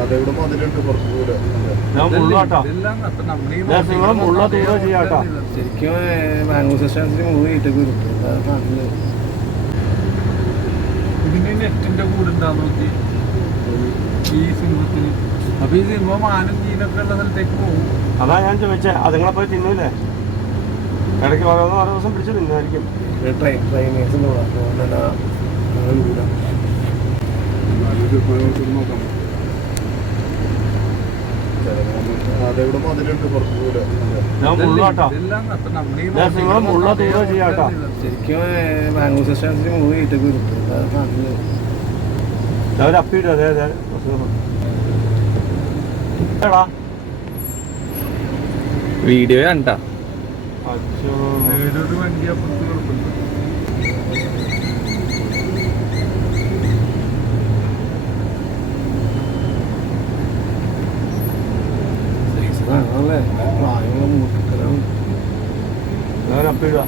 അതെവിടെ മതിലുണ്ട് കുറച്ച് ദൂരം. ശരിക്കും ബാംഗ്ലൂർ സ്റ്റേഷൻസിന് മൂവ് ചെയ്തിട്ട് വരും. ഇതിന് നെറ്റിന്റെ കൂടെ ഉണ്ടാവും നോക്കി ഈ സിനിമത്തിന്. അപ്പൊ ഈ സിനിമ മാനും ജീനൊക്കെ ഉള്ള സ്ഥലത്തേക്ക് പോകും. അതാ ഞാൻ ചോദിച്ചേ, അതുങ്ങളെ പോയി തിന്നൂലേ? ഇടയ്ക്ക് ഓരോ ദിവസം പിടിച്ച് തിന്നായിരിക്കും. ട്രെയിനേഴ്സ് അതെവിടെ മതിലുണ്ട് കുറച്ച് ദൂരം. ഞാൻ മുള്ളാട്ടോ, നിങ്ങൾ മുള്ള തീരെ ചെയ്യാട്ടോ. ശരിക്കും ബാംഗ്ലൂർ സ്റ്റേഷൻസിന് മൂവ് ചെയ്തിട്ട് വരും. അവർ അപ്പിയിടും. അതെ അതെ എടാ വീഡിയോ കണ്ടാ അച്ഛോ വേറൊരു വണ്ടി അപ്പുറത്ത് കുഴപ്പമില്ല. പ്രായമുള്ള മൂട്ടക്കലാണ്. ഞാൻ അപ്പിയിടുക.